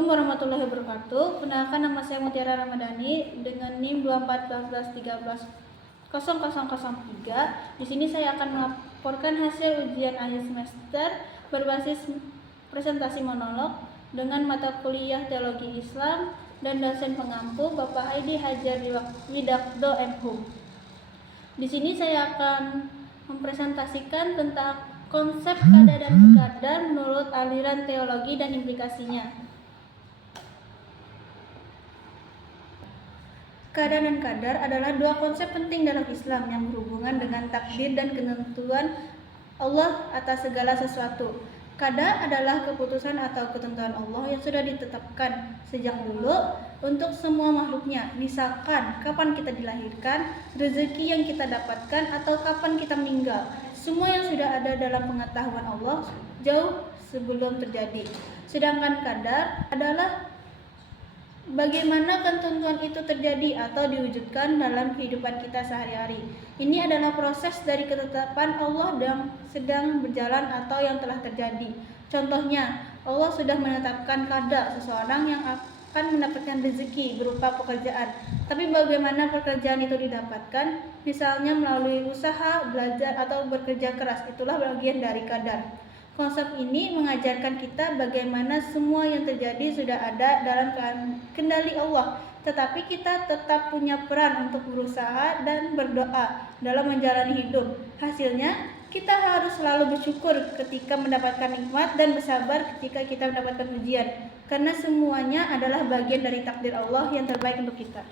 Assalamualaikum warahmatullahi wabarakatuh. Perkenalkan, nama saya Mutiara Ramadhani dengan NIM 2414130003. Di sini saya akan melaporkan hasil ujian akhir semester berbasis presentasi monolog dengan mata kuliah Teologi Islam dan dosen pengampu Bapak Haidi Hajar Widakdo M.Hum. Di sini saya akan mempresentasikan tentang konsep kada dan kadar menurut aliran teologi dan implikasinya. Kada dan kadar adalah dua konsep penting dalam Islam yang berhubungan dengan takdir dan ketentuan Allah atas segala sesuatu. Kada adalah keputusan atau ketentuan Allah yang sudah ditetapkan sejak dulu untuk semua makhluknya. Misalkan kapan kita dilahirkan, rezeki yang kita dapatkan, atau kapan kita meninggal. Semua yang sudah ada dalam pengetahuan Allah jauh sebelum terjadi. Sedangkan kadar adalah bagaimana ketentuan itu terjadi atau diwujudkan dalam kehidupan kita sehari-hari. Ini adalah proses dari ketetapan Allah yang sedang berjalan atau yang telah terjadi. Contohnya, Allah sudah menetapkan kada seseorang yang akan mendapatkan rezeki berupa pekerjaan. Tapi bagaimana pekerjaan itu didapatkan? Misalnya melalui usaha, belajar, atau bekerja keras. Itulah bagian dari kadar. Konsep ini mengajarkan kita bagaimana semua yang terjadi sudah ada dalam kendali Allah, tetapi kita tetap punya peran untuk berusaha dan berdoa dalam menjalani hidup. Hasilnya, kita harus selalu bersyukur ketika mendapatkan nikmat dan bersabar ketika kita mendapatkan ujian, karena semuanya adalah bagian dari takdir Allah yang terbaik untuk kita.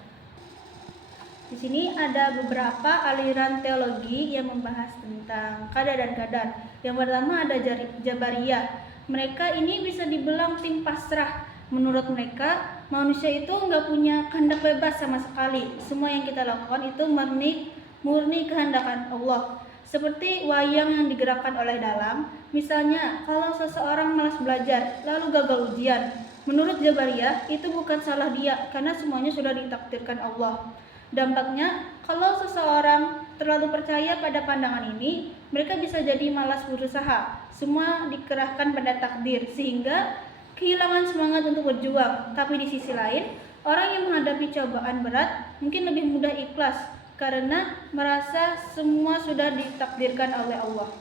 Di sini ada beberapa aliran teologi yang membahas tentang kada dan kadar. Yang pertama ada Jabariyah. Mereka ini bisa dibilang tim pasrah. Menurut mereka, manusia itu nggak punya kehendak bebas sama sekali. Semua yang kita lakukan itu murni kehendak Allah. Seperti wayang yang digerakkan oleh dalam. Misalnya, kalau seseorang malas belajar lalu gagal ujian, menurut Jabariyah itu bukan salah dia karena semuanya sudah ditakdirkan Allah. Dampaknya, kalau seseorang terlalu percaya pada pandangan ini, mereka bisa jadi malas berusaha. Semua dikerahkan pada takdir, sehingga kehilangan semangat untuk berjuang. Tapi di sisi lain, orang yang menghadapi cobaan berat mungkin lebih mudah ikhlas, karena merasa semua sudah ditakdirkan oleh Allah.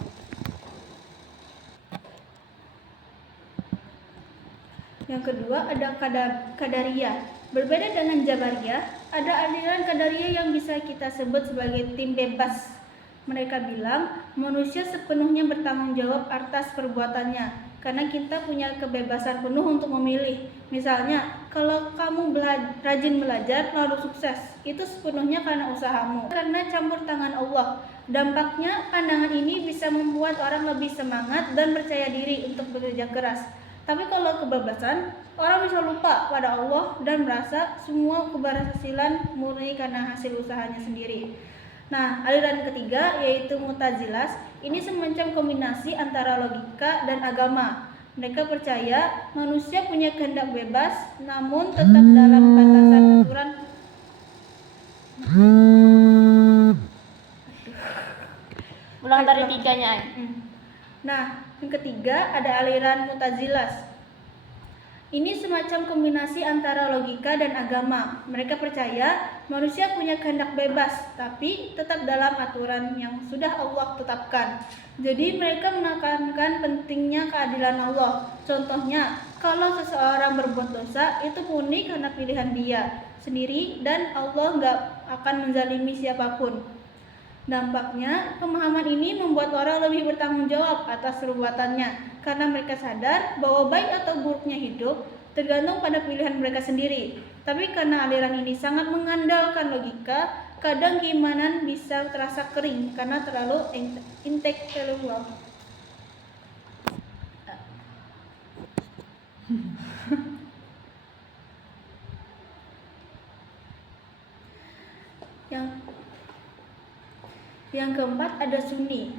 Yang kedua ada Qadariyah. Berbeda dengan Jabariyah, ada aliran Qadariyah yang bisa kita sebut sebagai tim bebas. Mereka bilang manusia sepenuhnya bertanggung jawab atas perbuatannya, karena kita punya kebebasan penuh untuk memilih. Misalnya, kalau kamu rajin belajar lalu sukses, itu sepenuhnya karena usahamu, karena campur tangan Allah. Dampaknya, pandangan ini bisa membuat orang lebih semangat dan percaya diri untuk bekerja keras. Tapi kalau kebebasan, orang bisa lupa pada Allah dan merasa semua keberhasilan murni karena hasil usahanya sendiri. Nah, aliran ketiga yaitu Mu'tazilah. Ini semacam kombinasi antara logika dan agama. Mereka percaya manusia punya kehendak bebas, namun tetap dalam batasan aturan. Ulang dari tiganya. Nah, yang ketiga ada aliran Mu'tazilah. Ini semacam kombinasi antara logika dan agama. Mereka percaya manusia punya kehendak bebas, tapi tetap dalam aturan yang sudah Allah tetapkan. Jadi mereka menekankan pentingnya keadilan Allah. Contohnya, kalau seseorang berbuat dosa, itu murni karena pilihan dia sendiri dan Allah nggak akan menzalimi siapapun. Dampaknya, pemahaman ini membuat orang lebih bertanggung jawab atas perbuatannya karena mereka sadar bahwa baik atau buruknya hidup tergantung pada pilihan mereka sendiri. Tapi karena aliran ini sangat mengandalkan logika, kadang keimanan bisa terasa kering karena terlalu intelektual. Yang keempat ada Sunni,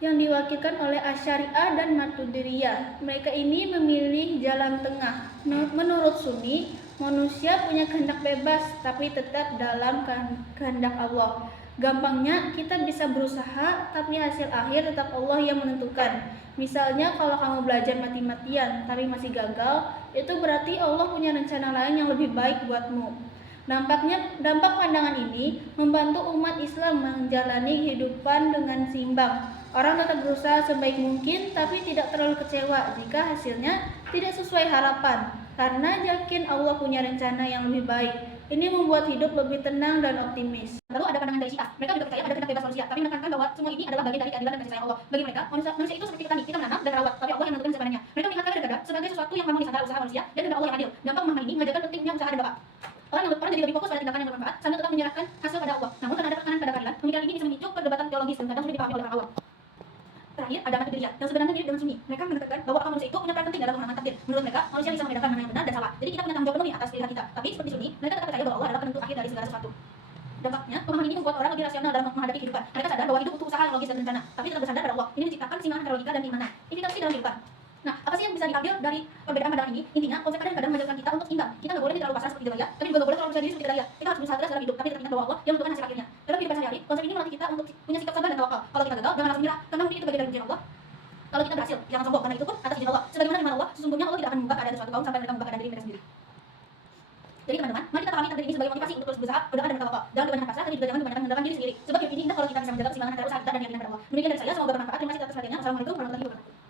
yang diwakilkan oleh Asy'ariyah dan Maturidiyah. Mereka ini memilih jalan tengah. Menurut Sunni, manusia punya kehendak bebas tapi tetap dalam kehendak Allah. Gampangnya, kita bisa berusaha, tapi hasil akhir tetap Allah yang menentukan. Misalnya kalau kamu belajar mati-matian tapi masih gagal, itu berarti Allah punya rencana lain yang lebih baik buatmu. Nampaknya dampak pandangan ini membantu umat Islam menjalani kehidupan dengan seimbang. Orang tetap berusaha sebaik mungkin tapi tidak terlalu kecewa jika hasilnya tidak sesuai harapan, karena yakin Allah punya rencana yang lebih baik. Ini membuat hidup lebih tenang dan optimis. Lalu ada pandangan dari Syiah. Mereka juga percaya ada kehendak bebas manusia, tapi menekankan bahwa semua ini adalah bagian dari keadilan dan kasih sayang Allah. Bagi mereka, manusia itu seperti petani, kita menanam dan merawat, tapi Allah yang menentukan sebenarnya. Mereka melihat kehendak sebagai sesuatu yang harmonis antara usaha manusia dan kehendak Allah yang adil. Dampak pemahaman ini mengajarkan pentingnya usaha dan doa. Orang jadi lebih fokus pada tindakan yang bermanfaat sambil tetap menyerahkan hasil pada Allah. Namun karena ada tekanan pada keadilan, pemikiran ini bisa memicu perdebatan teologis dan kadang sulit dipahami oleh orang awam. Terakhir, ada Maturidiyah yang sebenarnya mirip dengan Sunni. Mereka mengatakan bahwa akal manusia itu punya peran penting dalam pemahaman takdir. Menurut mereka, manusia bisa membedakan mana yang benar dan salah. Jadi kita punya tanggung jawab penuh atas pilihan kita. Tapi seperti Sunni, mereka tetap percaya bahwa Allah adalah penentu akhir dari segala sesuatu. Dampaknya, pemahaman ini membuat orang lebih rasional dalam menghadapi kehidupan. Mereka sadar bahwa hidup butuh usaha yang logis dan rencana, tapi tetap bersandar pada Allah. Ini menciptakan keseimbangan antara logika dan keimanan. Ini kan dalam kehidupan. Nah, apa sih yang bisa diambil dari perbedaan pandangan ini? Intinya, konsep kadang-kadang mengajarkan kita untuk seimbang. Kita nggak boleh terlalu pasrah seperti Jabalia, tapi juga nggak boleh terlalu percaya diri seperti Jabalia. Kita harus berusaha keras dalam hidup, tapi tetap ingat bahwa Allah yang menentukan hasil akhirnya. Dalam kehidupan sehari-hari, konsep ini melatih kita untuk punya sikap sabar dan tawakal. Kalau kita gagal, jangan langsung menyerah, karena mungkin itu bagian dari ujian Allah. Kalau kita berhasil, jangan sombong, karena itu pun atas izin Allah. Sebagaimana firman Allah, sesungguhnya Allah tidak akan mengubah keadaan suatu kaum sampai mereka mengubah keadaan diri mereka sendiri. Jadi teman-teman, mari kita pahami takdir ini sebagai motivasi untuk terus berusaha, berdoa dan bertawakal. Jangan kebanyakan pasrah, tapi juga jangan kebanyakan mengandalkan diri sendiri. Sebab hidup ini indah kalau kita bisa menjaga keseimbangan antara usaha kita dan keyakinan pada Allah. Demikian dari saya, semoga bermanfaat. Terima kasih atas perhatiannya. Wassalamualaikum warahmatullahi wabarakatuh.